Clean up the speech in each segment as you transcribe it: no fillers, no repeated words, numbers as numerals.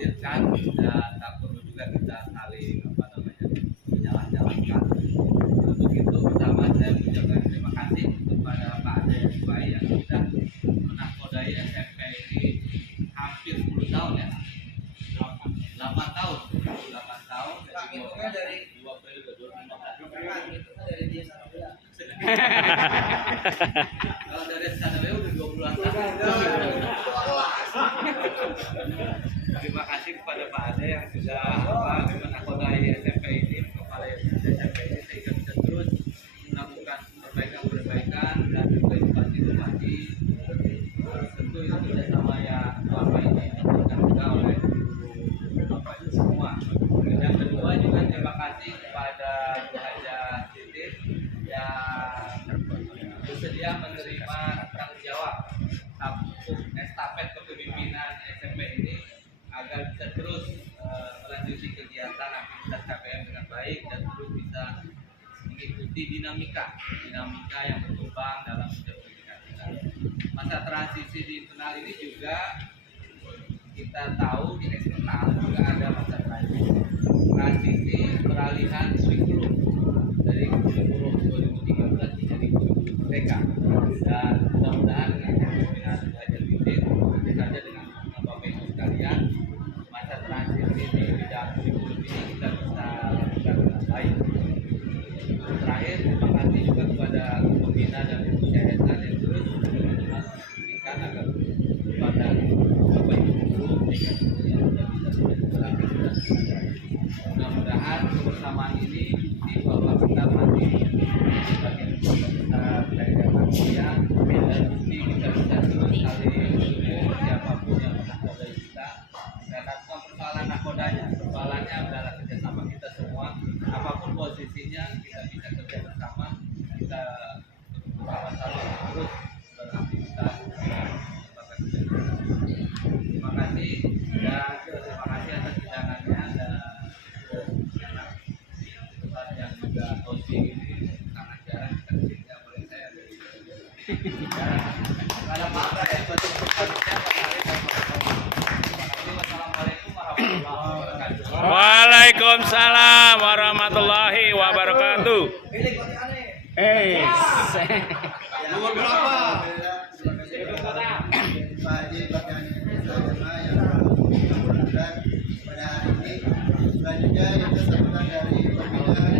dikhawatirkan dan tak perlu juga kita saling menyalah-nyalahkan. Untuk itu pertama saya mengucapkan terima kasih kepada Pak Ade Bayi yang sudah menakodai SMP ini hampir 10 tahun ya. 8 tahun. 8 tahun dari 2 periode 2015. Dari dia sana dia. Kalau dari sana dia udah 20-an tahun. Terima kasih kepada Pak Ade yang sudah menakodai SMP ini, kepala SMP ini sehingga bisa terus melakukan perbaikan dan juga inovasi. Tentu itu kerjasama yang selama ini dilakukan juga oleh Bapak Ibu semua. Yang kedua juga terima kasih kepada Bu Haja Siti yang bersedia menerima tanggung jawab estafet kepemimpinan SMP ini agar bisa terus melanjuti kegiatan aktivitas KPM dengan baik dan terus bisa mengikuti dinamika yang berkembang dalam pendidikan kita. Masa transisi di internal ini juga kita tahu di eksternal juga ada masa transisi peralihan kurikulum dari kurikulum 2013 menjadi kurikulum mereka, dan mudah-mudahan dengan kepemimpinan belajar bidik tentu saja dengan Bapak Ibu sekalian masa transisi di bidang kurikulum ini kita bisa lakukan dengan baik. Terakhir terima kasih juga kepada pembina dan yayasan yang terus memberikan agar kepada Bapak Ibu guru sehingga kemudian kita bisa beraktivitas. Mudah-mudahan kebersamaan ini di bawah kita masih sebagai besar daerah manusia dan kita bisa terus saling mendukung siapapun yang menakodai kita. Karena bukan persoalan nakodanya, persoalannya adalah kerjasama kita semua. Apapun posisinya kita bisa kerja bersama, kita bersama-sama terus beraktivitas. Terima kasih dan terima kasih atas undangannya dan tempat yang juga hosting ini sangat jarang kita kesini, nggak boleh saya dari karena apa ya Wassalamualaikum warahmatullahi wabarakatuh. Waalaikumsalam warahmatullahi wabarakatuh. Nomor berapa? Selanjutnya yang bersangkutan dari pembinaan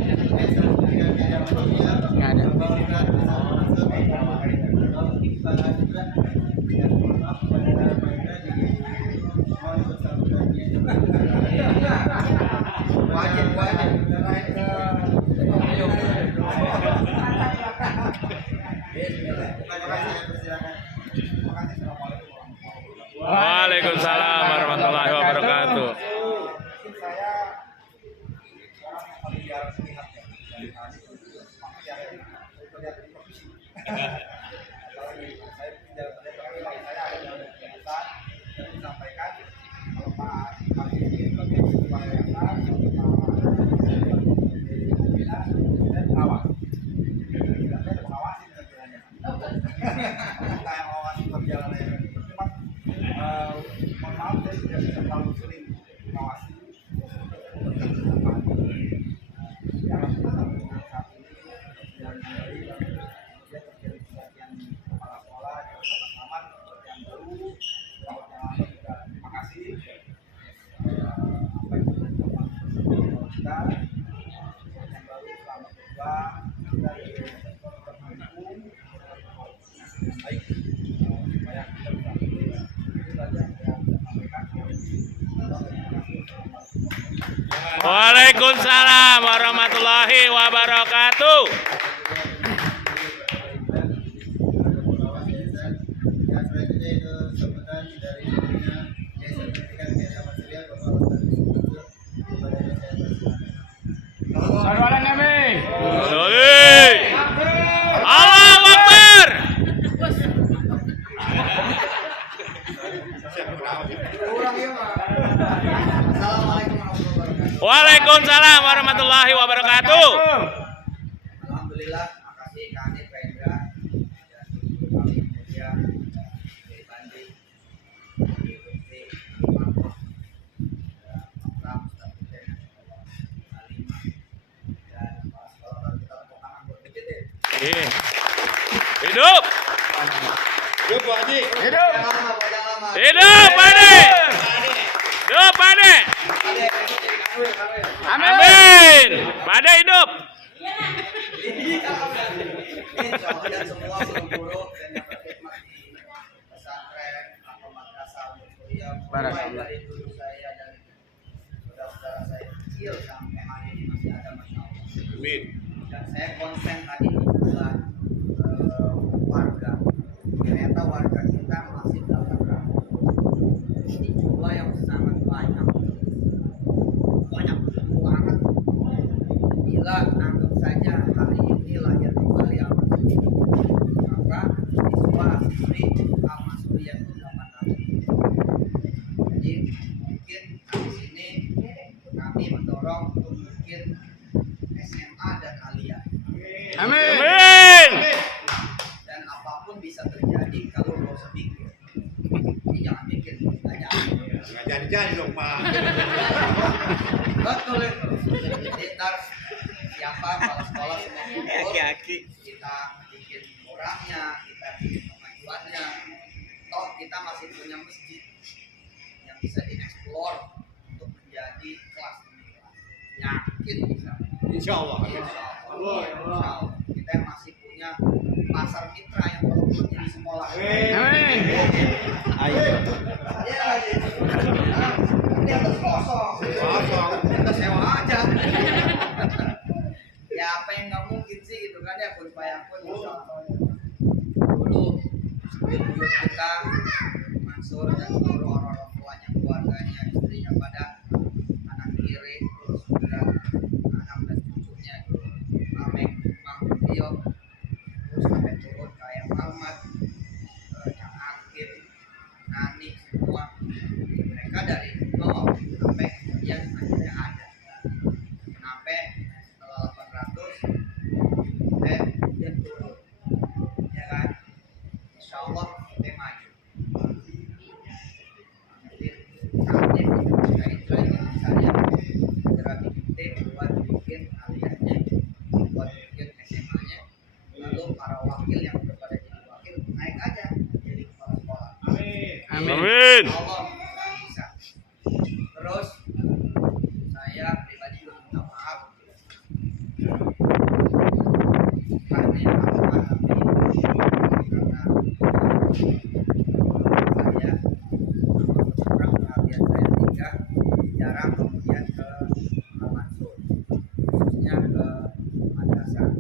yang Waalaikumsalam warahmatullahi wabarakatuh. Waalaikumsalam warahmatullahi wabarakatuh. Salawat Nabi. Allahu Akbar. Waalaikumsalam warahmatullahi wabarakatuh. Alhamdulillah, makasih Kak Pak Indra dan kami kemudian dari Bandi, Iya. Hidup. Hidup Pak Haji. Hidup. Jangan lama, Pak, jangan lama. Hidup, Pade. Hidup, Pade. Amin. Pade hidup. Insyaallah dan semua guru-guru dan yang berkhidmat di pesantren atau madrasah Al-Surya, mulai dari dulu saya dan saudara-saudara saya kecil sampai hari ini masih ada, masya Allah. Amin. Dan saya konsen tadi di bulan warga. Ternyata warga kita masih 800. Ini jumlah yang sangat banyak. Banyak banget. Bila anggap saja hari ini lahir kembali Al-Masuri, maka siswa siswi Al-Masuri yang 800. Jadi mungkin di sini kami mendorong untuk bikin SMA dan aliyah. Amin. Dan apapun bisa terjadi kalau lo sedikit. Jadi jangan mikir aja. Nggak jadi-jadi dong Pak. Betul itu. Jadi ntar siapa kepala sekolah semua kumpul, kita bikin orangnya, kita bikin kemajuannya. Toh kita masih punya masjid yang bisa dieksplor untuk menjadi kelas demi kelas. Yakin bisa. Insya Allah. Insya Allah. Kita masih punya pasar mitra yang perlu jadi sekolah. Amin. Ini atas kosong. Kita sewa aja. Ya apa yang nggak mungkin sih gitu kan ya, kun payakun. Dulu buyut kita Mansur dan seluruh orang tuanya, keluarganya, istrinya pada anak kiri, terus juga anak dan cucunya itu Ameng, Mang Tio, terus sampai turun ke Ayam Ahmad, yang Akib, Nani, semua mereka dari nol sampai kemudian akhirnya ada. Sampai setelah 800 dia turun, ya kan? Insya Allah kita maju. Jadi saatnya kita saya segera bikin tim buat bikin aliyahnya, buat bikin SMA-nya, lalu para wakil yang udah pada jadi wakil naik aja jadi kepala sekolah. Amin. Allah bisa. Terus saya pribadi juga minta maaf karena yang aku alami, karena saya kurang perhatian saya sehingga jarang kemudian ke Mansur, khususnya ke madrasah.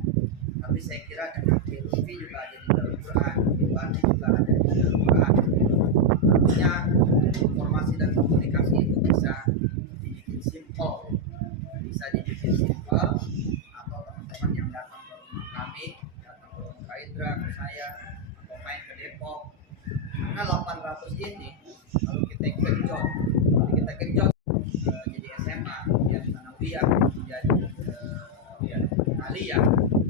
Tapi saya kira dengan Lutfi juga ada di dalam Quran, Ibani juga ada di dalam Quran. Artinya informasi dan komunikasi itu bisa dibikin simpel, atau teman-teman yang datang ke rumah kami, datang ke rumah Kak Indra, ke saya, atau main ke Depok. Karena 800 ini lalu kita genjot jadi SMA, kemudian Sanawiyah, menjadi aliyah,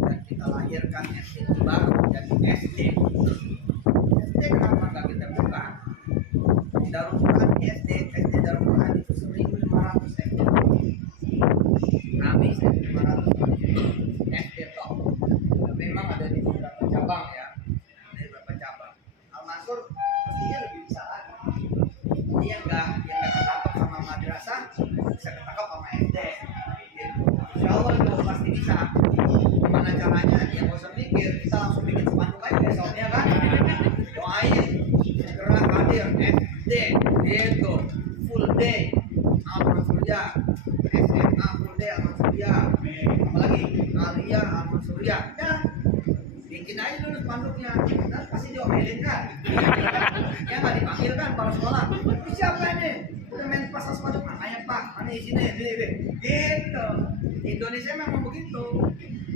dan kita lahirkan SD baru menjadi SD. SD kenapa nggak kita buka? Di Darul Quran di SD Darul Quran itu 1.500 SD. Kami 1.500 SD top. Memang ada di beberapa cabang ya, ada di beberapa cabang. Al-Mansur pastinya lebih bisa lagi. Dia nggak ketangkap sama madrasah, bisa ketangkap sama SD. Gitu. Insya Allah itu pasti bisa. Gimana caranya? Ya nggak usah mikir, kita langsung bikin spanduk aja besoknya kan. Doain segera hadir SD gitu, full day Al-Mansurya, SMA full day Al-Mansurya, apalagi aliyah Al-Mansurya. Ya bikin aja dulu spanduknya, dan pasti diomelin kan. Ya nggak dipanggil kan para sekolah, siapa ini udah main pasang spanduk, makanya Pak mana isinya ini gitu. Indonesia memang begitu,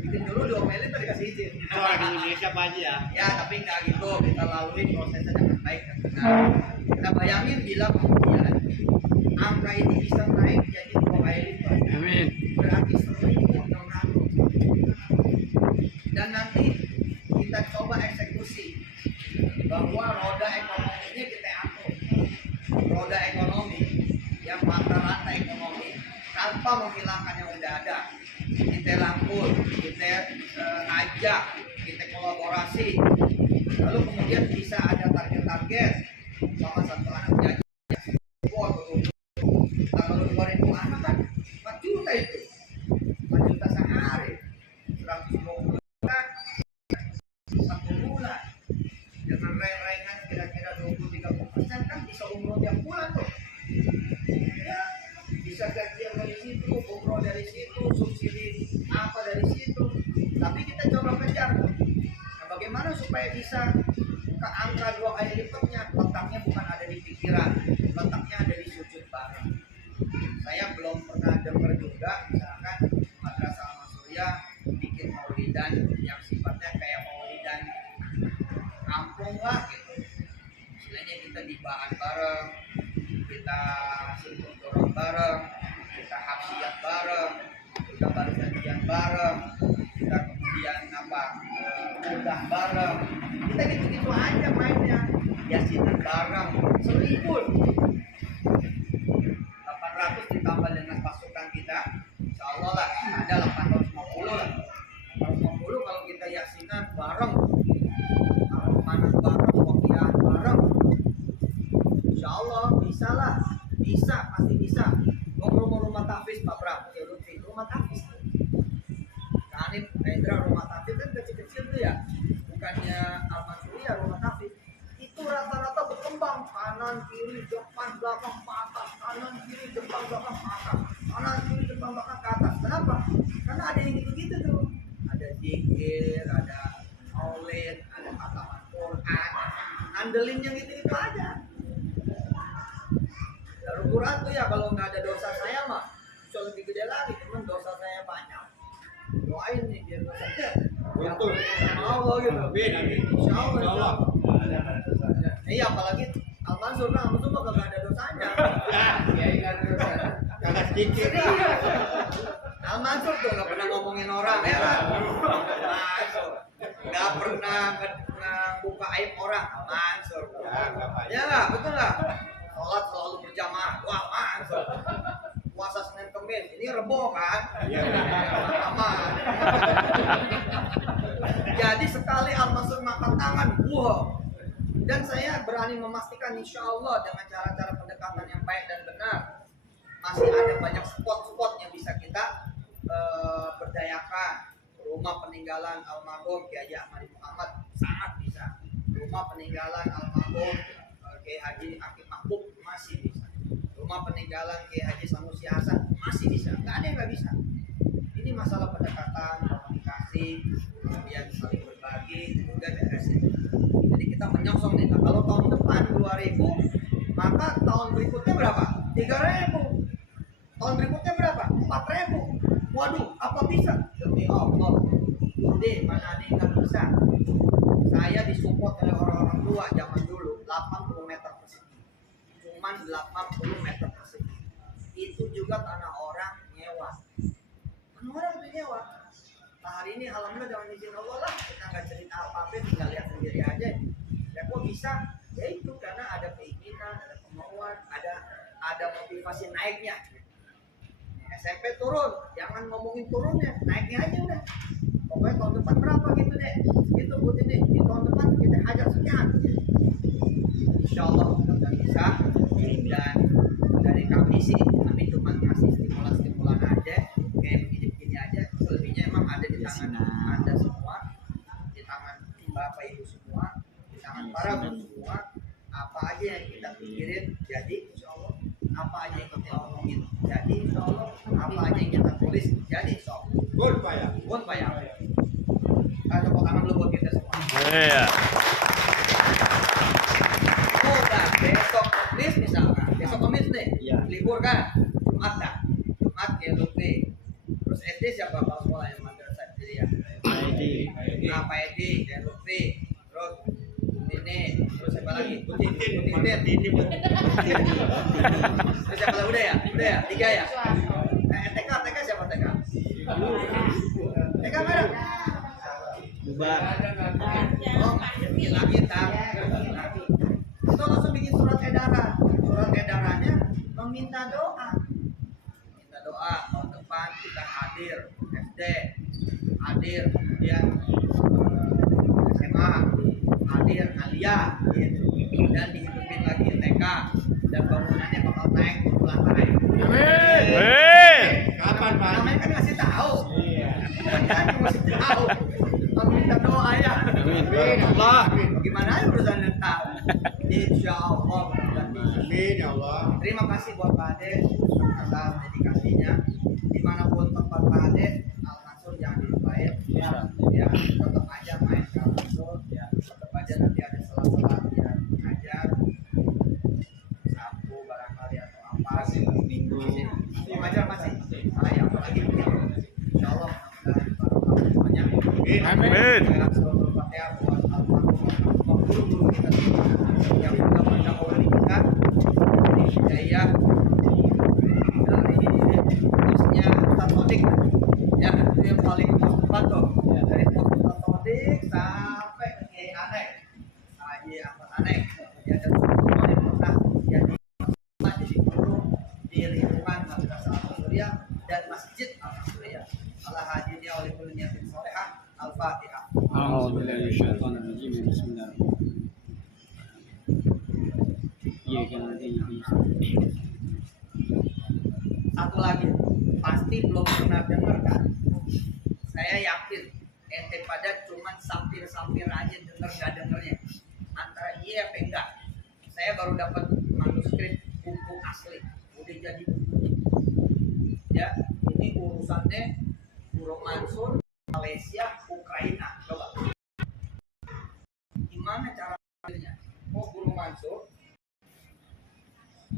bikin dulu diomelin tadi kasih izin. Orang Indonesia Pak Haji ya. Ya tapi nggak gitu, kita lalui prosesnya dengan baik dan benar. Kita bayangin bila kemudian angka ini bisa naik jadi 2 kali lipat. Amin. Berarti 1.600. Dan nanti kita coba eksekusi bahwa roda ekonominya kita atur. Roda ekonomi yang mata rantai ekonomi tanpa menghilangkan yang udah ada. Kita rangkul, kita ajak kita kolaborasi, lalu kemudian bisa ada target-target sama satu anak jajan. Wah, kalau 2.000 anak kan 4 juta itu, 4 juta sehari, 120 juta 1 bulan. Dengan reng-rengan kira-kira 20-30% kan bisa umroh tiap bulan tuh. Ya, bisa gajian dari situ, umroh dari situ, subsidi apa dari situ. Tapi kita coba kejar. Nah, bagaimana supaya bisa ke angka 2 kali lipatnya? Letaknya bukan ada di pikiran, letaknya ada di sujud bareng. Saya belum pernah dengar juga misalkan Madrasah Al Surya bikin maulidan yang sifatnya kayak maulidan kampung lah gitu. Istilahnya kita dibaan bareng, kita simpul dorong bareng, kita hafsiyat bareng, kita baris kajian bareng, kita kemudian udah bareng, kita gitu-gitu aja mainnya. Yasinan bareng, selipun 800 ditambah dengan pasukan kita, insya Allah lah ada 850 lah. 850 kalau kita yasinan bareng, mana bareng, wakilan bareng, insya Allah bisa lah, bisa, pasti bisa. Ngomong rumah tahfiz Pak Bram, ya Lutfi, rumah tahfiz tuh. Kanif, Hendra, rumah tahfiz kan kecil-kecil tuh ya, bukannya Al-Mansuri ya rumah tahfiz. Itu rata-rata berkembang, kanan, kiri, depan, belakang, ke atas, kanan, kiri, depan, belakang, ke atas, kanan, kiri, depan, belakang, ke atas. Kenapa? Karena ada yang gitu-gitu tuh. Ada zikir, ada maulid, ada kataman Quran, andelin yang gitu-gitu aja. Darul Quran tuh ya kalau nggak ada dosa saya mah bisa lebih gede lagi, cuman dosa saya banyak. Doain nih biar dosanya Betul. Allah gitu. Amin, amin. Insya Allah. Insya Allah. Iya, apalagi Al-Mansur kan Al-Mansur mah nggak ada dosanya. Ya ingat dosa. Kagak sedikit. Al-Mansur tuh nggak pernah ngomongin orang ya kan? Al-Mansur nggak pernah buka aib orang. Al-Mansur. Ya nggak, betul nggak? Sholat selalu berjamaah. Wah, Mansur. Puasa Senin Kemis, ini Rebo kan? Iya. Aman. Jadi sekali Al-Mansur makan tangan, wah. Dan saya berani memastikan insya Allah dengan cara-cara pendekatan yang baik dan benar, masih ada banyak spot-spot yang bisa kita berdayakan. Rumah peninggalan almarhum Kiai Haji Ahmad Muhammad sangat bisa. Rumah peninggalan almarhum Kiai Haji Akif Mahbub masih bisa. Rumah peninggalan Kiai Haji Sanusi Hasan masih bisa. Nggak ada yang nggak bisa. Ini masalah pendekatan, komunikasi, kemudian saling berbagi, juga beres. Jadi kita menyongsong nih. Nah, kalau tahun depan 2000, maka tahun berikutnya berapa? 3000. Tahun berikutnya berapa? 4000. Waduh, apa bisa? Demi Allah. Jadi mana ada yang nggak bisa? Saya disupport oleh orang-orang tua zaman dulu 80 meter persegi. Cuman 80 meter persegi. Itu juga tanah orang nyewa. Tanah orang itu nyewa. Nah, hari ini alhamdulillah dengan izin Allah lah, kita nggak cerita apa-apa, tinggal lihat sendiri aja. Ya kok bisa? Ya itu karena ada keinginan, ada kemauan, ada motivasi naiknya. SMP turun, jangan ngomongin turunnya, naiknya aja udah. Pokoknya tahun depan berapa gitu deh, gitu buat ini. Di tahun depan kita hajar sekian. Insya Allah kita bisa. Dan dari kami sih, kami cuma kasih stimulan aja, kayak begini aja. Selebihnya emang ada di tangan Anda semua, di tangan Bapak Ibu semua, di tangan para guru semua. Apa aja yang kita pikirin jadi insya Allah. Apa aja yang kita omongin jadi insya Allah. Apa aja yang kita tulis jadi insya Allah. Gol Pak ya. Buat Pak ya. Tepuk tangan dulu buat kita semua. Iya. Udah besok Kamis misalkan, besok Kamis nih, Iya. libur kan, Jumat dah, Jumat ya Lutfi. Terus SD siapa kepala sekolah yang madrasah jadi ya? Nah, Pak Edi, dan Lutfi, terus Nini, terus siapa lagi? Putin. Terus siapa lagi? Udah ya, 3 ya. TK siapa TK? TK mana? Bubar. Oh, bikin lagi tak. Kita langsung bikin surat edaran. Surat edarannya meminta doa. Minta doa tahun depan kita hadir SD, hadir kemudian SMA, hadir Alia, gitu. Dan dihidupin lagi TK, dan bangunannya bakal naik 10 lantai. Amin. Kapan Pak? Namanya kan ngasih tahu, Iya. kan ngasih tahu. Aku minta doa ya. Amin Allah. Bagaimana ya urusan tahu? Insya Allah. Amin ya Allah. Terima kasih buat Pak Ade atas dedikasinya. Dimanapun tempat Pak Ade, Al Mansur jangan dilupain. Ya, tetap aja main ke Al Mansur. Ya, tetap aja nanti ada sela-sela yang ngajar, sapu barangkali atau apa. Minggu. Masih ngajar masih. Ah, ya, apalagi begitu. Insya Allah mudah-mudahan barokah semuanya. Amin. Dengan seluruh Fatihah buat almarhum guru-guru kita semua yang sudah mendahului kita dari hidayah, dari khususnya Ustaz Sodik ya, itu yang paling membantu dari Ustaz Sodik sampai ke Kiai Aneh, Haji Ahmad Aneh ya, dan semua yang pernah jadi guru di lingkungan Madrasah Al-Surya dan Masjid Al-Surya. Allah hadirnya oleh kuliniah bin solehah. Al-Fatihah. Satu lagi, pasti belum pernah dengar kan? Saya yakin ente pada cuman sampir-sampir aja denger nggak dengernya. Antara iya apa enggak. Saya baru dapat manuskrip buku asli, udah jadi bukunya. Ya, ini urusannya Guru Mansur, Malaysia, Ukraina. Coba. Gimana cara belajarnya? Oh, Guru Mansur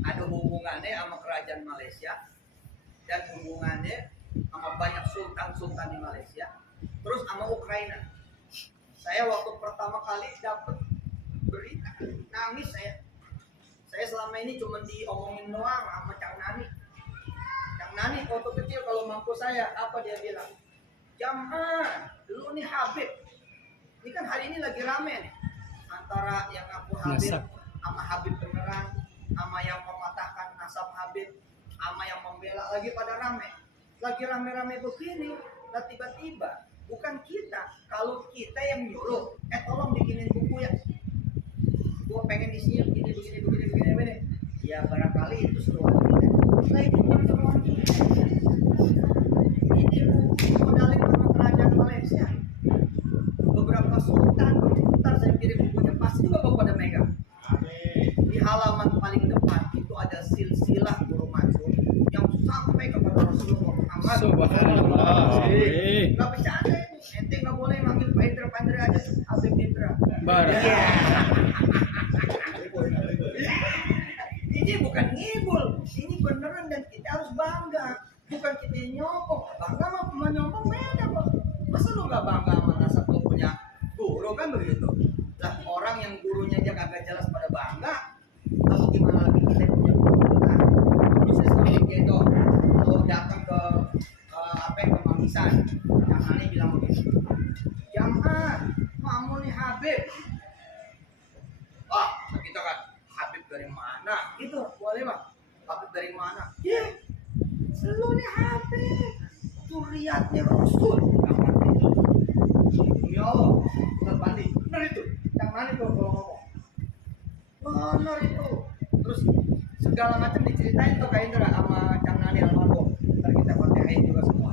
ada hubungannya sama kerajaan Malaysia dan hubungannya sama banyak sultan-sultan di Malaysia, terus sama Ukraina. Saya waktu pertama kali dapat berita, nangis saya. Saya selama ini cuma diomongin doang sama Cang Nani. Cang Nani waktu kecil kalau mampu saya, apa dia bilang? Jam'ah, dulu nih Habib. Ini kan hari ini lagi rame nih. Antara yang aku Habib sama Habib beneran, sama yang mematahkan nasab Habib, sama yang membela, lagi pada rame. Lagi rame-rame begini, nah tiba-tiba bukan kita, kalau kita yang nyuruh, tolong bikinin buku ya. Gua pengen isinya begini. Ya barangkali itu seruan kita. Nah itu bukan seruan kita. Ini buku modalin sama kerajaan Malaysia. Beberapa sultan, ntar saya kirim bukunya, pasti juga bapak pada megang. Di halaman paling depan itu ada silsilah Guru Mansur yang sampai kepada Rasulullah Muhammad. Subhanallah. Nggak bercanda itu, ente nggak boleh manggil Pak Indra aja, Habib Indra. Ini bukan ngibul, ini beneran dan kita harus bangga. Bukan kita yang nyombong, bangga sama nyombong beda kok. Masa lu nggak bangga sama nasab lu punya guru kan begitu? Lah orang yang gurunya aja kagak jelas pada bangga, lalu gimana lagi kita punya guru? Nah, bisa seperti itu. Kalau datang ke ke Mamisan, yang aneh bilang begitu. Jam'ah, kamu nih Habib. Wah, kita kan Habib dari mana? Gitu, boleh bang? Habib dari mana? Iya, lu nih Habib. Turiatnya Rasul. Ya Allah, terbandi. Benar itu. Yang mana itu kalau ngomong? Benar itu. Terus segala macam diceritain tuh kayak Indra sama Cang Nani almarhum. Ntar kita pakai juga semua.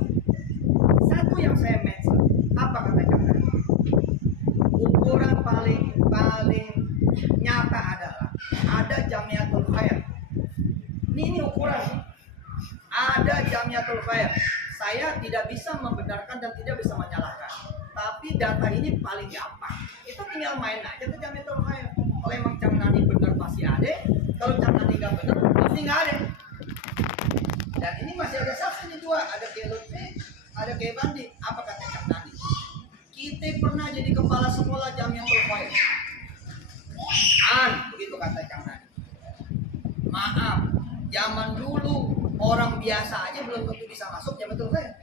Satu yang saya mention, apa kata Cang Nani? Ukuran paling nyata adalah ada Jamiatul Khair. Ini ukuran. Ada Jamiatul Khair. Saya tidak bisa membenarkan dan tidak bisa menyalahkan. Tapi data ini paling gampang. Itu tinggal main aja ke Jamiatul Khair. Kalau emang Cang Nani benar pasti ada. Kalau Cang Nani nggak benar pasti nggak ada. Dan ini masih ada saksi nih dua. Ada Kiai Lutfi, ada Kiai Bandi. Apa kata Cang Nani? Kita pernah jadi kepala sekolah Jamiatul Khair. Begitu kata Cang Nani. Maaf, zaman dulu orang biasa aja belum tentu bisa masuk Jamiatul Khair.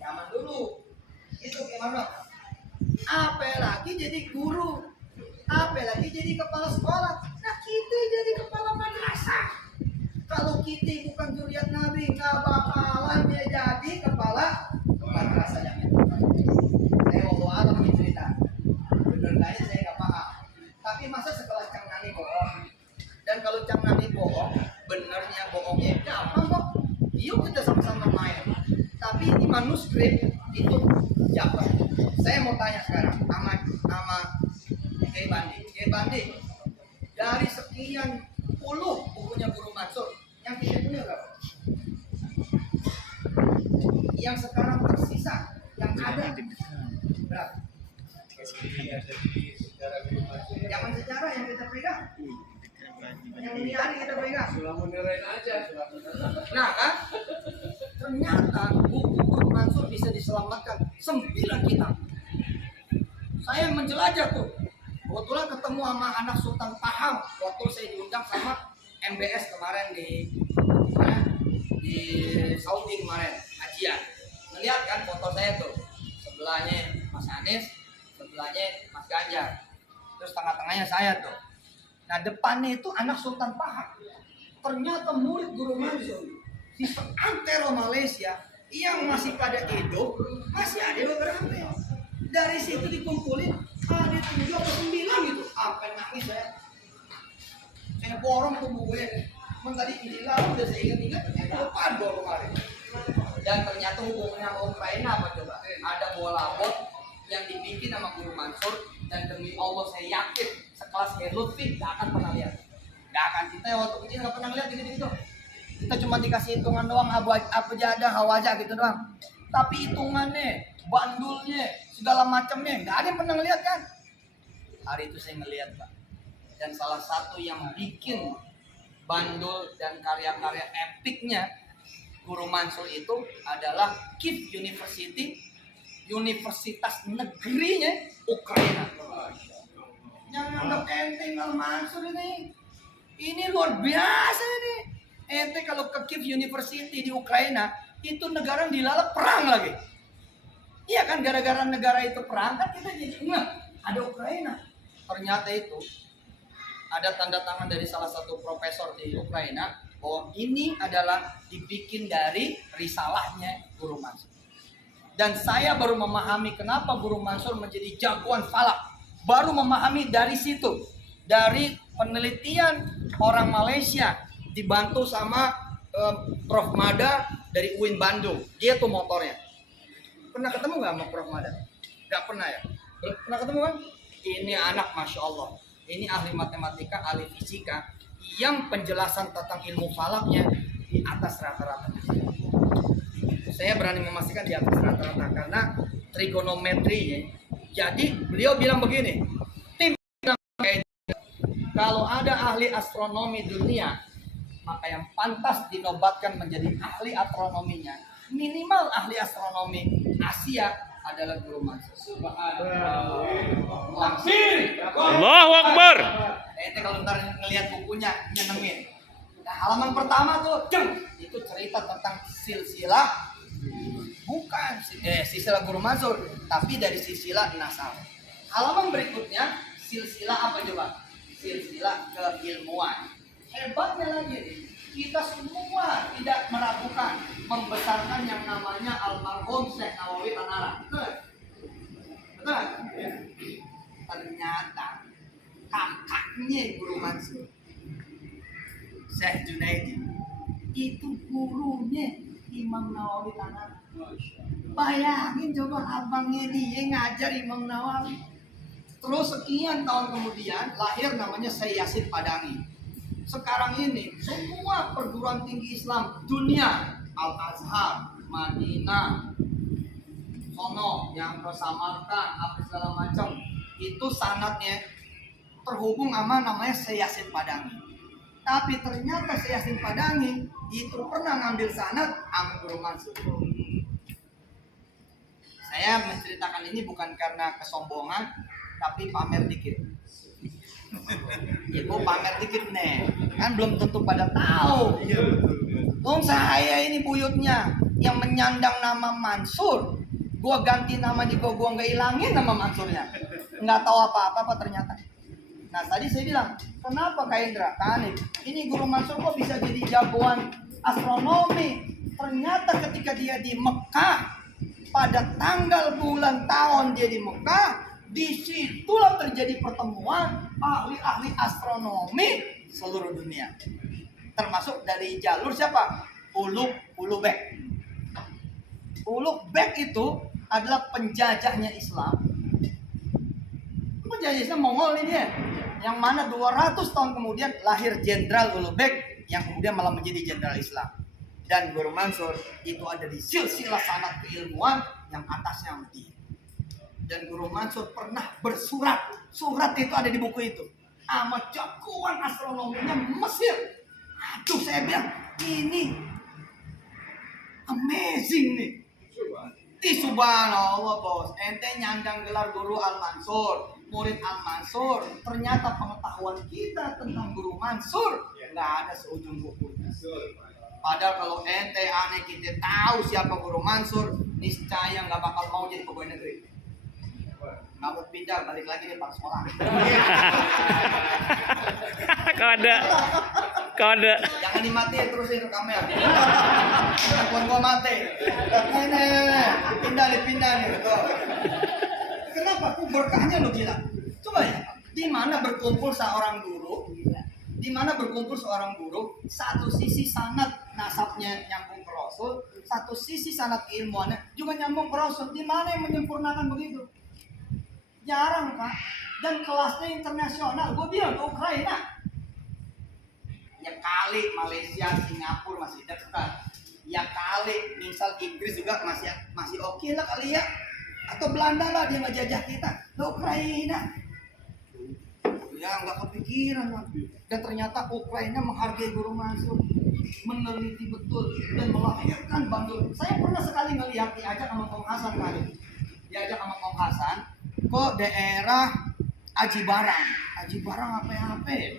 Zaman dulu itu gimana? Apalagi jadi guru, apalagi jadi kepala sekolah. Nah kita jadi kepala madrasah. Kalau kita bukan zuriat Nabi, nggak bakalan dia jadi kepala madrasah Jamiatul Khair. Saya mau alam cerita. Bener sama-sama main. Tapi ini manuskrip itu Jabar. Saya mau tanya sekarang sama Kiai Bandi. Dari sekian puluh bukunya Guru Mansur, yang kita punya berapa? Yang sekarang tersisa, yang ada berapa? Zaman sejarah yang kita pegang, yang ini hari kita pegang. Nah kan, ternyata buku Guru Mansur bisa diselamatkan 9 kitab. Saya menjelajah tuh, kebetulan ketemu sama anak Sultan Pahang waktu saya diundang sama MBS kemarin di Saudi kemarin kajian. Melihat kan foto saya tuh, sebelahnya Mas Anies, sebelahnya Mas Ganjar, terus tengah-tengahnya saya tuh. Nah depannya itu anak Sultan Pahang. Ternyata murid Guru Mansur di seantero Malaysia yang masih pada hidup masih ada beberapa. Dari situ dikumpulin ada 7 atau 9 gitu. Apa nangis saya? Saya borong tuh bukunya. Tadi inilah udah saya ingat-ingat, lupa dua kemarin. Dan ternyata hubungannya sama Ukraina apa coba? Ada bola bot yang dibikin sama Guru Mansur, dan demi Allah saya yakin sekelas Kiai Lutfi gak akan pernah lihat. Gak akan, kita waktu kecil gak pernah lihat gitu-gitu. Kita cuma dikasih hitungan doang, apa aja hawaja gitu doang. Tapi hitungannya, bandulnya, segala macamnya gak ada yang pernah ngeliat kan? Hari itu saya ngeliat Pak. Dan salah satu yang bikin bandul dan karya-karya epiknya Guru Mansur itu adalah KIF University, Universitas Negerinya Ukraina. Jangan anggap enteng Al Mansur ini luar biasa ini. Ente kalau ke KIF University di Ukraina, itu negara yang dilalap perang lagi. Iya kan, gara-gara negara itu perang kan kita jadi ada Ukraina. Ternyata itu ada tanda tangan dari salah satu profesor di Ukraina bahwa ini adalah dibikin dari risalahnya Guru Mansur. Dan saya baru memahami kenapa Guru Mansur menjadi jagoan falak. Baru memahami dari situ. Dari penelitian orang Malaysia dibantu sama Prof. Mada dari UIN Bandung. Dia tuh motornya. Pernah ketemu nggak sama Prof. Mada? Nggak pernah ya? Pernah ketemu kan? Ini anak Masya Allah. Ini ahli matematika, ahli fisika, yang penjelasan tentang ilmu falaknya di atas rata-rata. Saya berani memastikan di atas rata-rata karena trigonometrinya. Jadi beliau bilang begini, tim kalau ada ahli astronomi dunia, maka yang pantas dinobatkan menjadi ahli astronominya, minimal ahli astronomi Asia adalah Guru Mansur. Allahu Akbar. Ente kalau ntar ngelihat bukunya nyenengin. Nah, halaman pertama tuh, itu cerita tentang silsilah, bukan silsilah Guru Mansur, tapi dari silsilah nasab. Halaman berikutnya silsilah apa coba? Silsilah keilmuan. Hebatnya lagi nih, kita semua tidak meragukan membesarkan yang namanya almarhum Syekh Nawawi Tanara. Betul? Betul? Ternyata kakaknya Guru Mansur, Syekh Junaidi, itu gurunya Imam Nawawi Tanara. Bayangin coba, abangnya dia ngajar Imam Nawawi. Terus sekian tahun kemudian lahir namanya Syekh Yasin Padangi. Sekarang ini semua perguruan tinggi Islam dunia, Al-Azhar, Madinah, sono yang ke Samarkand, apa segala macam, itu sanadnya terhubung sama namanya Syekh Yasin Padangi. Tapi ternyata Syekh Yasin Padangi itu pernah ngambil sanad sama Guru Mansur. Saya menceritakan ini bukan karena kesombongan, tapi pamer dikit. Ibu pamer dikit nih, kan belum tentu pada tahu. Saya ini buyutnya yang menyandang nama Mansur, gua ganti nama di gua nggak ilangin nama Mansurnya, nggak tahu apa-apa ternyata. Nah tadi saya bilang, kenapa Kak Indra? Tanik, ini Guru Mansur kok bisa jadi jagoan astronomi? Ternyata ketika dia di Mekah, pada tanggal bulan tahun dia di Mekah, disitulah terjadi pertemuan ahli-ahli astronomi seluruh dunia. Termasuk dari jalur siapa? Ulugh Beg. Ulugh Beg itu adalah penjajahnya Islam. Penjajah Islam Mongol ini dia. Yang mana 200 tahun kemudian lahir Jenderal Ulugh Beg yang kemudian malah menjadi Jenderal Islam. Dan Guru Mansur itu ada di silsilah sanad keilmuan yang atasnya dia. Dan Guru Mansur pernah bersurat. Surat itu ada di buku itu. Sama jagoan astronominya Mesir. Aduh, saya bilang ini amazing nih. Subhanallah bos. Ente nyandang gelar Guru Al-Mansur, murid Al-Mansur. Ternyata pengetahuan kita tentang Guru Mansur nggak ada seujung bukunya. Padahal kalau ente aneh kita tahu siapa Guru Mansur, niscaya nggak bakal mau jadi pegawai negeri. Nggak mau pindah, balik lagi di sekolah. Kode. Jangan dimatiin terusin rekamnya. Telepon gua mati. Nih. Pindah nih. Tuh. Kenapa? Berkahnya lo gila. Coba ya. Di mana berkumpul seorang guru? Di mana berkumpul seorang guru? Satu sisi sanad nasabnya nyambung ke Rasul, satu sisi sanad keilmuannya juga nyambung ke Rasul. Di mana yang menyempurnakan begitu? Jarang, Pak. Dan kelasnya internasional. Gue bilang ke Ukraina. Ya kali Malaysia, Singapura masih dekat. Ya kali misal Inggris juga masih oke lah kali ya. Atau Belanda lah dia ngejajah kita. Ke Ukraina. Ya nggak kepikiran lah. Dan ternyata Ukraina menghargai Guru Mansur. Meneliti betul dan melahirkan bandul. Saya pernah sekali ngelihat diajak sama Kong Hasan kali. Diajak sama Kong Hasan ke daerah Aji Barang apa ya?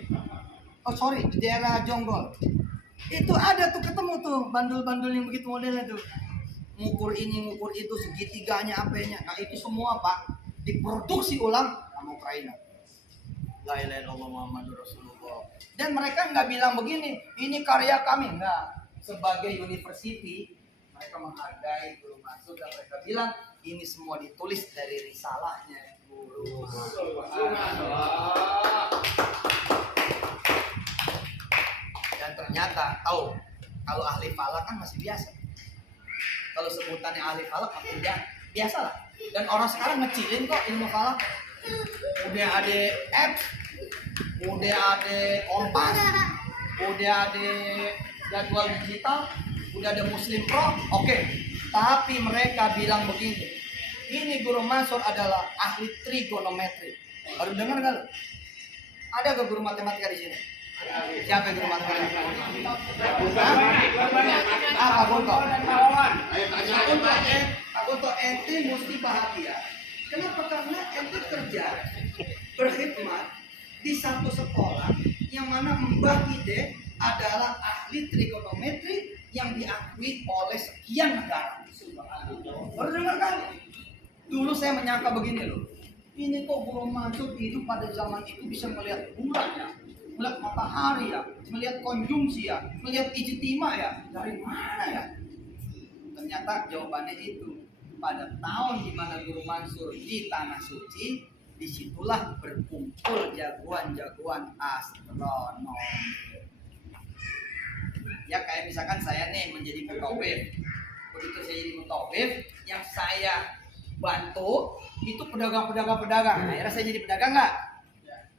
Oh sorry, di daerah Jonggol. Itu ada tuh ketemu tuh bandul-bandul yang begitu modelnya tuh. Ngukur ini, ngukur itu, segitiganya apanya. Nah itu semua Pak diproduksi ulang sama Ukraina. La ilaha illallah Muhammadur Rasulullah. Dan mereka nggak bilang begini, ini karya kami, enggak. Sebagai university mereka menghargai Guru Mansur dan mereka bilang ini semua ditulis dari risalahnya Guru. Dan ternyata tahu kalau ahli falak kan masih biasa. Kalau sebutannya ahli falak makin biasa lah. Dan orang sekarang ngecilin kok ilmu falak. Udah ada apps, udah ada kompas, udah ada jadwal digital, udah ada Muslim Pro, oke. Tapi mereka bilang begini, ini Guru Mansur adalah ahli trigonometri. Baru dengar nggak lo? Ada gak guru matematika di sini? Siapa yang guru matematika? Pak Gunto. Pak Gunto, ente mesti bahagia. Kenapa? Karena ente kerja berkhidmat di satu sekolah yang mana Mbah Ide adalah ahli trigonometri yang diakui oleh sekian negara. Baru dengar kan? Dulu saya menyangka begini loh. Ini kok Guru Mansur hidup pada zaman itu bisa melihat bulan ya, melihat matahari ya, melihat konjungsi ya, melihat ijtima ya. Dari mana ya? Ternyata jawabannya itu. Pada tahun di mana Guru Mansur di Tanah Suci, disitulah berkumpul jagoan-jagoan astronomi. Ya kayak misalkan saya nih menjadi mutawif. Begitu saya jadi mutawif, yang saya bantu itu pedagang. Akhirnya saya jadi pedagang nggak?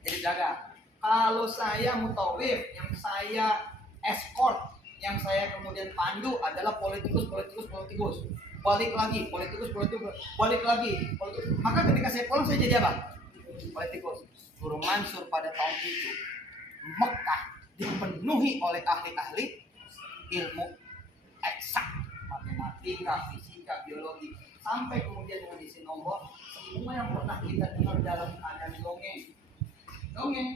Jadi pedagang. Kalau saya mutawif, yang saya escort, yang saya kemudian pandu adalah politikus. Balik lagi, politikus. Maka ketika saya pulang saya jadi apa? Politikus. Guru Mansur pada tahun itu Mekah dipenuhi oleh ahli-ahli ilmu eksak, matematika, fisika, biologi, sampai kemudian dengan isi nomor semua yang pernah kita dengar dalam keadaan dongeng.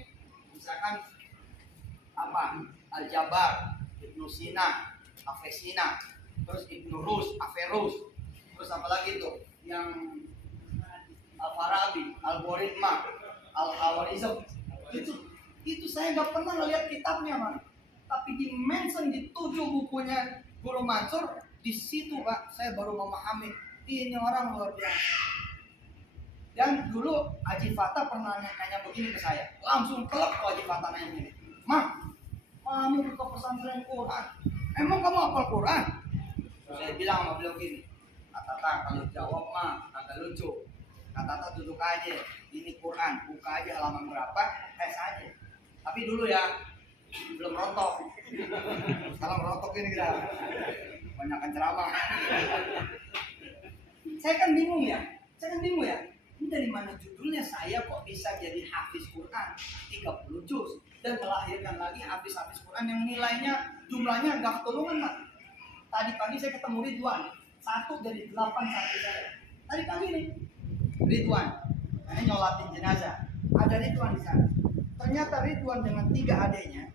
Misalkan apa? Al-Jabar, Ibnu Sina, Avesina, terus Ibnu Rus, Averus, terus apa lagi tuh yang Al-Farabi, algoritma, Al-Khawarizm. Itu saya nggak pernah ngeliat kitabnya, Pak. Tapi di mention di 7 bukunya Guru Mansur, di situ Pak saya baru memahami ini orang luar biasa. Dan dulu Haji Fatah pernah nanya begini ke saya, langsung kelak Haji Fatah nanya begini, kamu ke pesantren Quran, Emang kamu hafal Quran? Saya bilang sama beliau gini, kata kalau jawab mah kagak lucu. Kata duduk aja, ini Quran, buka aja halaman berapa, tes aja. Tapi dulu ya, belum rontok. Sekarang rontok ini kita banyakkan ceramah. Saya kan bingung ya. Ini dari mana judulnya saya kok bisa jadi hafiz Quran 30 juz dan melahirkan lagi hafiz-hafiz Quran yang nilainya jumlahnya enggak ketulungan, Pak. Tadi pagi saya ketemu Ridwan, 1 dari 8 santri saya. Tadi pagi nih, Ridwan, ini nyolatin jenazah. Ada Ridwan di sana. Ternyata Ridwan dengan 3 adiknya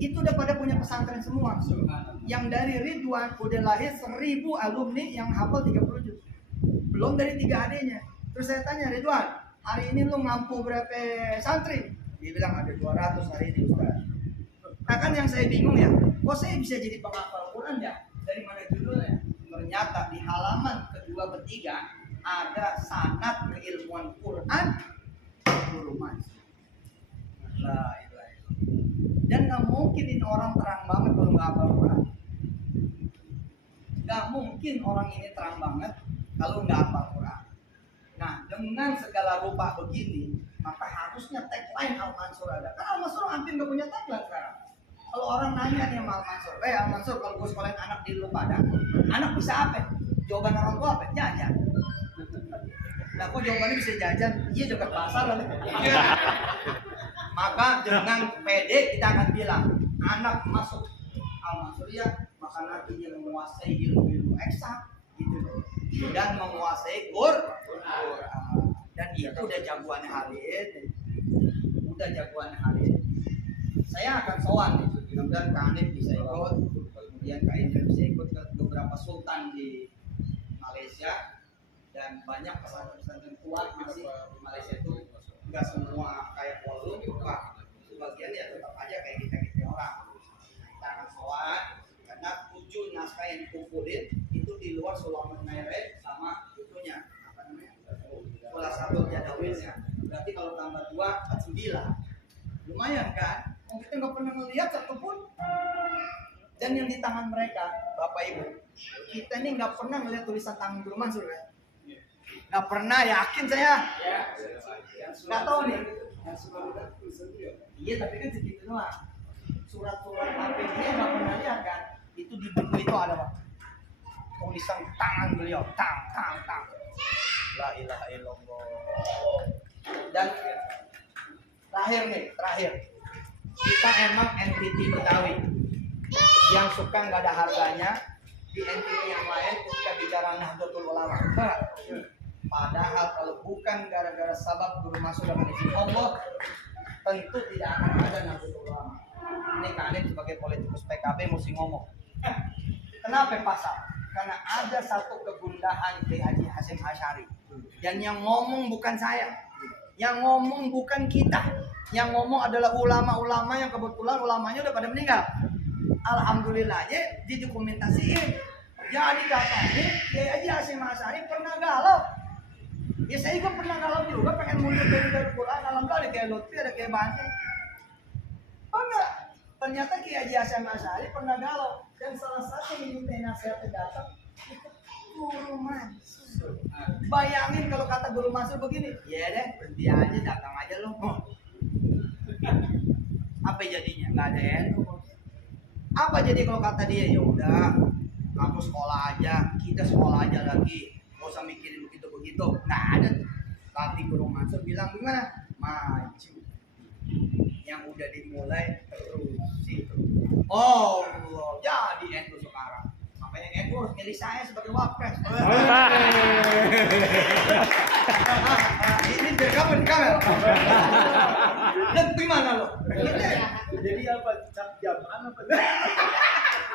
itu udah pada punya pesantren semua. Yang dari Ridwan udah lahir 1000 alumni yang hafal 30 juz. Belum dari 3 adiknya. Terus saya tanya, Ridwan, hari ini lu ngampu berapa santri? Dia bilang ada 200 hari ini, Ustaz. Nah kan yang saya bingung ya, kok saya bisa jadi penghafal Quran ya? Dari mana judulnya? Ternyata di halaman kedua ketiga ada sanad keilmuan Quran Guru Mansur. Lah, dan nggak mungkin ini orang terang banget kalau nggak hafal Quran. Nggak mungkin orang ini terang banget kalau nggak hafal Quran. Nah, dengan segala rupa begini, maka harusnya tagline Al-Mansur ada. Karena Al-Mansur hampir nggak punya tagline sekarang. Kalau orang nanya nih sama Al-Mansur, Al-Mansur kalau gue sekolahin anak di lu Padang, anak bisa apa? Jawaban orang tua apa? Jajan. Nah, kok jawabannya bisa jajan? Iya, dekat pasar kali. Maka dengan pede kita akan bilang, anak masuk Al-Mansur ya, maka nanti dia menguasai ilmu-ilmu eksak gitu, dan menguasai Quran. Dan itu udah jagoannya Halid. Saya akan sowan nih, mudah-mudahan Kak Hanif bisa ikut, kemudian Kak Indra bisa ikut ke beberapa sultan di Malaysia, dan banyak pesantren-pesantren kuat masih di Malaysia itu. Enggak semua kayak Kuala Lumpur, Pak. Sebagian ya tetap aja kayak kita orang. Kita akan sowan karena 7 naskah yang dikumpulin itu di luar Sulaiman Naired sama itunya apa namanya? Salah satu jadawilnya. Berarti kalau tambah 2 kan 9. Lumayan kan? Kita nggak pernah melihat satupun. Dan yang di tangan mereka, Bapak Ibu, kita ini nggak pernah melihat tulisan tangan Guru Mansur kan? Nggak pernah, yakin saya. Nggak tahu nih. Iya, tapi kan segitu doang. Surat-surat HP dia nggak pernah lihat kan? Itu di buku itu ada Pak. Tulisan tangan beliau, tang. La ilaha illallah. Dan terakhir. Kita emang entity Betawi yang suka nggak ada harganya di entity yang lain ketika bicara Nahdlatul Ulama. Padahal kalau bukan gara-gara sabab Guru Mansur dan izin Allah, tentu tidak akan ada Nahdlatul Ulama. Ini Kak sebagai politikus PKB mesti ngomong. Kenapa pasal? Karena ada satu kegundahan Kiai Haji Hasyim Asy'ari. Dan yang ngomong bukan saya. Yang ngomong bukan kita. Yang ngomong adalah ulama-ulama yang kebetulan ulamanya udah pada meninggal. Alhamdulillahnya didokumentasiin. Jadi katanya Kiai Haji Hasyim Asy'ari pernah galau. Ya saya juga pernah galau juga, pengen mundur dari Quran. Alhamdulillah ada Kiai Lutfi, ada Kiai Banting. Enggak. Ternyata Kiai Haji Hasyim Asy'ari pernah galau. Dan salah satu yang diminta nasihatnya datang itu Guru Mansur. Bayangin kalau kata Guru Mansur begini, ya deh berhenti aja, datang aja lo. Apa jadinya? Nggak ada ilmu. Apa jadi kalau kata dia, ya udah kamu sekolah aja, kita sekolah aja lagi, nggak usah mikirin begitu. Nggak ada. Tapi Guru Mansur bilang gimana? Maju. Yang udah dimulai terus itu. Oh, jadi NU sekarang. Makanya NU harus milih saya sebagai wapres. Ini direkam. Dan gimana lo? Jadi apa? Cap jaman apa?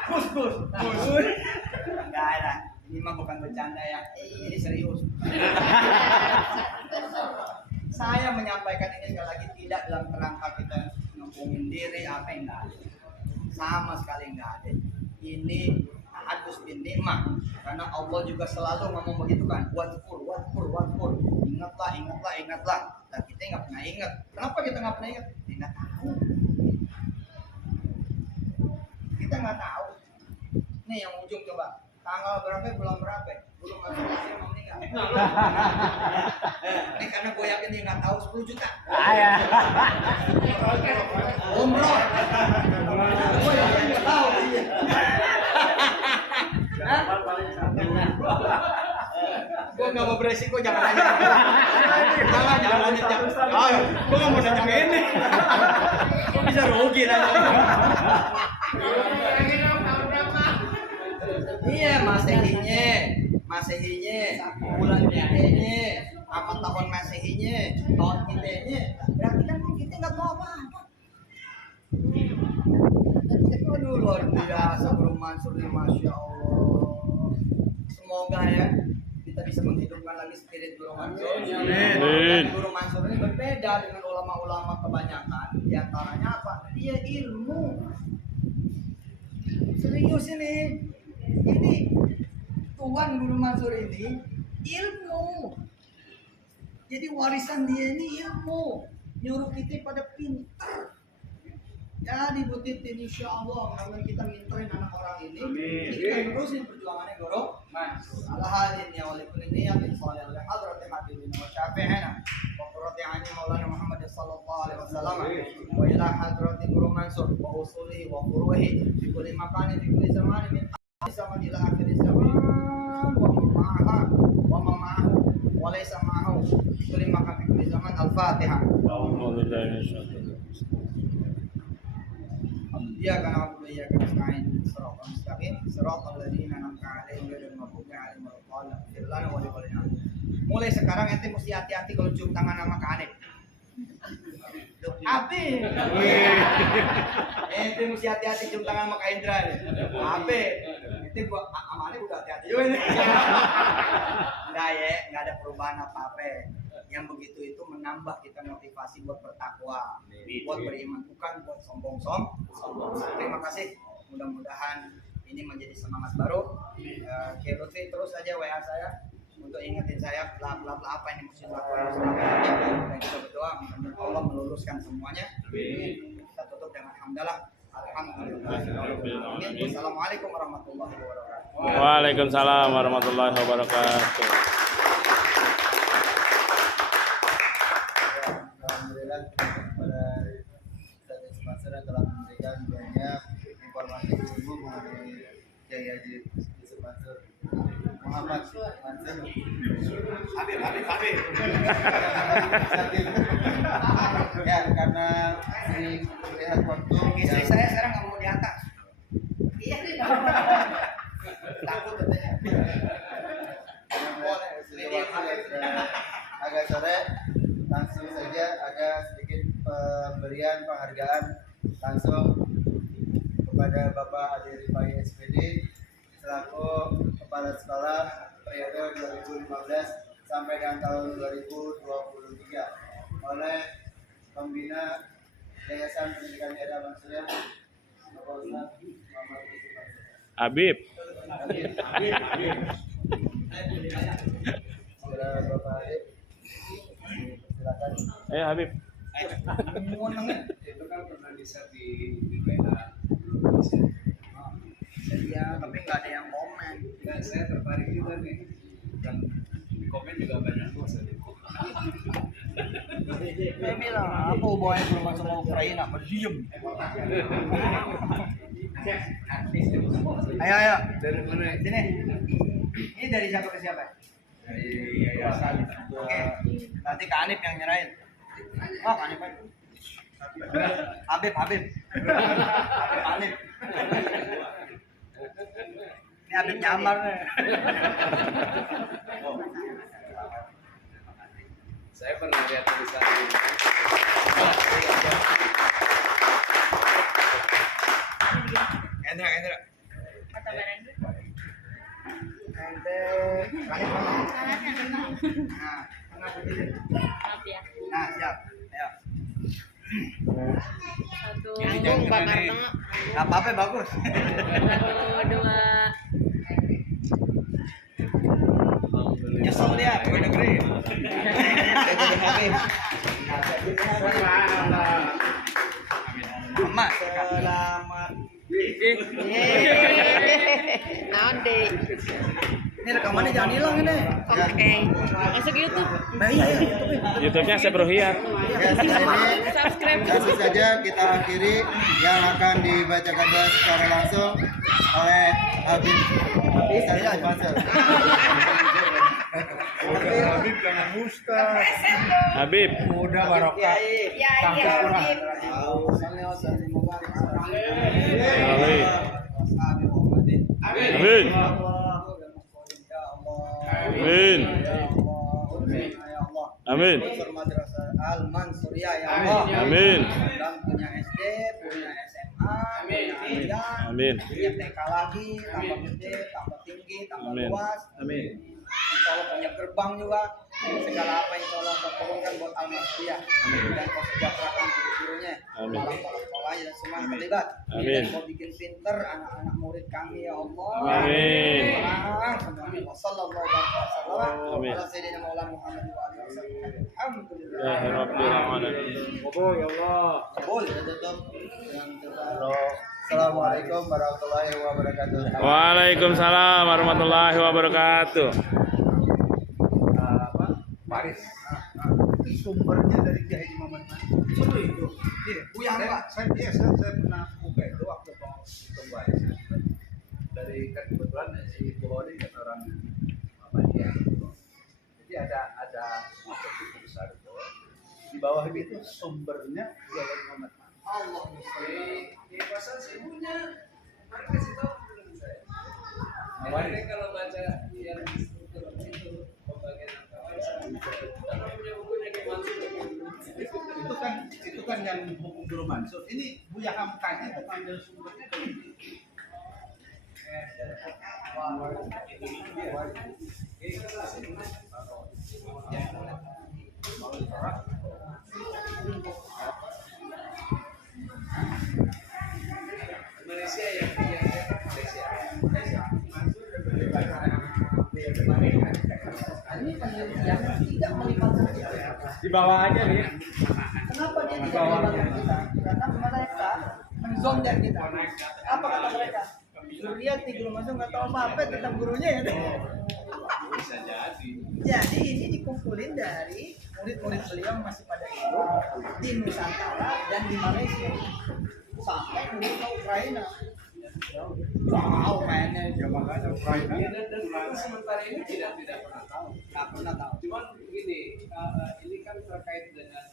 Bus. Enggak ada. Ini mah bukan bercanda ya. Ini serius. Saya menyampaikan ini sekali lagi tidak dalam kerangka kita ngomongin diri apa yang enggak ada. Sama sekali enggak ada. Ini hadus bin nikmah. Karena Allah juga selalu ngomong begitu kan. Wadkur. Ingatlah. Dan kita nggak pernah ingat. Kenapa kita nggak pernah ingat? Kita nggak tahu. Nih yang ujung coba. Tanggal berapa bulan berapa? Belum masuk usia mau meninggal. Ini karena gue yakin dia nggak tahu 10 juta. Umroh. Gue yakin nggak tahu. Gue nggak mau beresiko, jangan nanya. Jangan lanjut. Ayo, gue nggak mau nanya ini. Gue bisa rugi nanya. Iya, Masehinya, bulan kitanya, apa tahun Masehinya, tahun kitanya. Berarti kan kita nggak tahu apa-apa. Aduh, luar biasa Bro Mansur ini, Masya Allah. Semoga ya kita bisa menghidupkan lagi spirit Guru Mansur. Dan Guru Mansur ini berbeda dengan ulama-ulama kebanyakan. Di antaranya apa? Dia ilmu. Serius ini. Ini Tuhan Guru Mansur ini ilmu. Jadi warisan dia ini ilmu. Nyuruh kita pada pintar. Jadi Bu Titin, insya Allah karena kita minterin anak orang ini, kita terusin perjuangannya Guru Mansur. Al-Hadin ya walaupun ini yakin soleh oleh hadrati hadirin wa syafi'ina wa qurrati aini maulana Muhammad sallallahu alaihi wasallam wa ila hadrati Guru Mansur wa usulihi wa furuhi fi kulli makanin fi kulli zamanin min zaman ila akhir zaman wa ma'ahu wa laysa ma'ahu fi kulli makanin fi kulli zaman. Al-Fatihah. Iyyaka na'budu wa iyyaka nasta'in shiratal mustaqim shiratal ladzina an'amta 'alaihim ghairil maghdubi alaihim waladdallin. Ighfir lana wa li walidina. Mulai sekarang ente mesti hati-hati kalau cium tangan sama Kak Anip. Ape. Ente mesti hati-hati cium tangan sama Kak Indra. Ape. Ente gua sama Anip udah hati-hati juga nih. Enggak ada perubahan apa-apa. Yang begitu itu menambah kita motivasi buat bertakwa, buat beriman, bukan buat sombong. Terima kasih. Mudah-mudahan ini menjadi semangat baru. Lutfi terus aja WA saya untuk ingetin saya bla bla bla apa yang mesti dilakukan selama ini, dan kita berdoa mudah-mudahan Allah meluruskan semuanya. Kita tutup dengan hamdalah. Alhamdulillah. Wassalamualaikum warahmatullahi wabarakatuh. Waalaikumsalam warahmatullahi wabarakatuh. Alhamdulillah kepada Ustaz Mansur yang telah memberikan banyak informasi ilmu mengenai Kiai Haji Yusuf Mansur Muhammad Mansur. Habib. Ya, karena ini melihat waktu Istri saya sekarang nggak mau di atas. Iya. Takut katanya. Agak sore, langsung saja ada sedikit pemberian penghargaan langsung kepada Bapak Adi Rifai SPD selaku Kepala Sekolah periode 2015 sampai dengan tahun 2023 oleh Pembina Yayasan Pendidikan Daerah Mansuriah Bapak Ustaz Muhammad Yusuf Mansur. Habib. Kepada Bapak Adi, silakan. Habib. Itu kan pernah bisa di WA. Iya, tapi nggak ada yang komen. Dan saya tertarik juga nih. Dan di komen juga banyak kok. Saya bilang, apa hubungannya belum masuk ke Ukraina? Berdiam. Ayo. Dari mana? Sini. Ini dari siapa ke siapa? Dari yayasan. Oke. Nanti Kak Anip yang nyerahin. Kak Anip. Habib. Habib. Ini Habib nyamar nih. Saya pernah lihat tulisan ini. Endra. Mata barang. Ente Anip mana? Nah, tengah begini. Maaf ya. Nah, siap. Ayo. Satu tanggung bakar tengok. Gak apa-apa, bagus. 1, 2. Nyesel dia, gue dengerin. Emak, selamat. sih. Naon deh. Ini rekamannya jangan hilang ini. Oke. Masuk YouTube. Nah iya iya. YouTube-nya Chef Rohiat. Ya, setelah ini Subscribe. langsung saja kita akhiri yang akan dibacakan doa secara langsung oleh Habib dari sponsor. Habib jangan Ustaz. Habib. Mudah barokah. Ya, iya. Habib. Amin. Amin. Amin. Madrasah Al Mansuriyah ya Allah. Amin. Dan punya SD, punya SMA, punya kuliah, Amin. punya TK lagi, tambah gede, tambah tinggi, tambah Amin. luas. Amin. Insya Allah punya gerbang juga. Segala apa insya Allah kau turunkan buat Al Mansuriyah. Dan kau sejahterakan guru-gurunya, Amin. kepala sekolahnya dan semua yang terlibat. Amin. Dan kau bikin pinter anak-anak murid kami ya Allah. Amin. Semuanya. Wassallallahu alaihi wasallam. Amin. Ala sayyidina Maulana Muhammad wa alihi wasallam. Alhamdulillah. Ya Rabbil alamin. Oh ya Allah. Boleh. Tutup yang terbaru. Assalamualaikum warahmatullahi wabarakatuh. Waalaikumsalam warahmatullahi wabarakatuh. Paris. Itu sumbernya dari Kiai Haji Muhammad Mansur. Itu. Iya, Buyang, Pak. Saya pernah buka itu waktu mau kembali. Dari kan kebetulan si Pulau ini kan orang apa dia. Jadi ada masuk buku besar itu. Di bawah itu sumbernya Kiai Haji Muhammad Mansur. Allah. Di pasal seribunya, mari kasih tahu dulu saya. Jadi kalau baca yang di struktur itu pembagian angka warisan, karena punya bukunya di Mansur. Itu kan yang hukum dulu Mansur. Ini Buya Hamkanya ambil sumbernya dari ini. Malaysia yang Malaysia. Ini penelitian tidak melibatkan kita. Di bawah aja nih. Kenapa dia tidak melibatkan kita? Karena mereka menzonjar kita. Apa kata mereka? Lihat nih guru masuk nggak tahu apa-apa tentang gurunya ya. Bisa jadi. Jadi ini dikumpulin dari murid-murid beliau yang masih pada hidup di Nusantara dan di Malaysia sampai murid ke Ukraina. Wow, mainnya Ya makanya Ukraina. Iya, dan kita sementara ini tidak pernah tahu. nggak pernah tahu. Cuman begini, ini kan terkait dengan